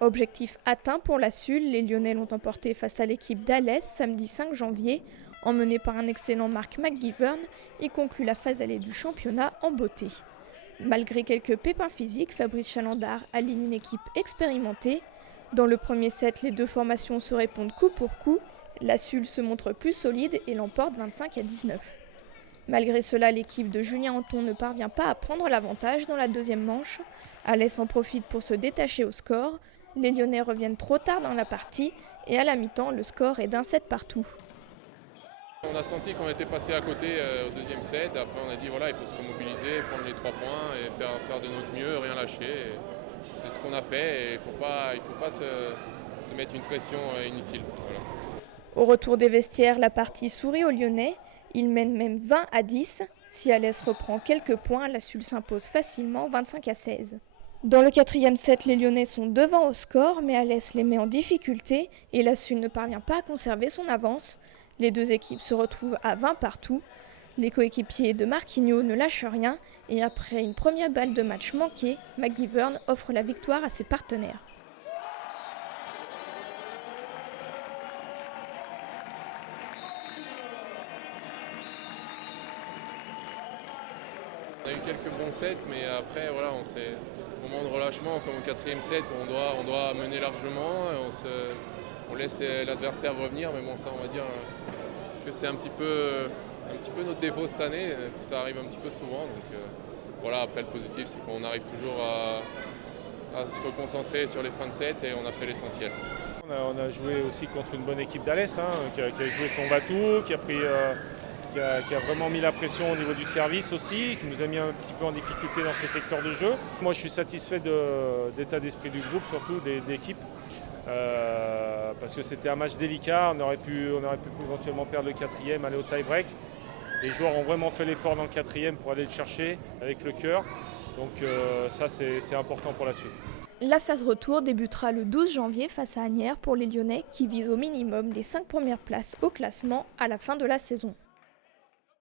Objectif atteint pour la SUL, les Lyonnais l'ont emporté face à l'équipe d'Alès samedi 5 janvier. Emmené par un excellent Mark McGivern, il conclut la phase allée du championnat en beauté. Malgré quelques pépins physiques, Fabrice Chalandard aligne une équipe expérimentée. Dans le premier set, les deux formations se répondent coup pour coup. La SUL se montre plus solide et l'emporte 25-19. Malgré cela, l'équipe de Julien Anton ne parvient pas à prendre l'avantage dans la deuxième manche. Alès en profite pour se détacher au score. Les Lyonnais reviennent trop tard dans la partie et à la mi-temps, le score est d'1-7 partout. On a senti qu'on était passé à côté au deuxième set. Après, on a dit voilà, il faut se remobiliser, prendre les 3 points et faire de notre mieux, rien lâcher. C'est ce qu'on a fait et il faut pas se mettre une pression inutile. Voilà. Au retour des vestiaires, la partie sourit aux Lyonnais. Ils mènent même 20-10. Si Alès reprend quelques points, la SUL s'impose facilement 25-16. Dans le quatrième set, les Lyonnais sont devant au score, mais Alès les met en difficulté et la SUL ne parvient pas à conserver son avance. Les deux équipes se retrouvent à 20 partout. Les coéquipiers de Marquinhos ne lâchent rien et après une première balle de match manquée, McGivern offre la victoire à ses partenaires. On a eu quelques bons sets, mais après, voilà, au moment de relâchement, comme au quatrième set, on doit mener largement. On laisse l'adversaire revenir, mais bon, ça, on va dire que c'est un petit peu notre défaut cette année, que ça arrive un petit peu souvent. Donc voilà, après, le positif, c'est qu'on arrive toujours à se reconcentrer sur les fins de set et on a fait l'essentiel. On a joué aussi contre une bonne équipe d'Alès, qui a joué son bateau, qui a vraiment mis la pression au niveau du service aussi, qui nous a mis un petit peu en difficulté dans ce secteur de jeu. Moi je suis satisfait de l'état d'esprit du groupe, surtout des équipes, parce que c'était un match délicat, on aurait pu éventuellement perdre le quatrième, aller au tie-break. Les joueurs ont vraiment fait l'effort dans le quatrième pour aller le chercher avec le cœur, donc ça c'est important pour la suite. La phase retour débutera le 12 janvier face à Asnières pour les Lyonnais qui visent au minimum les 5 premières places au classement à la fin de la saison.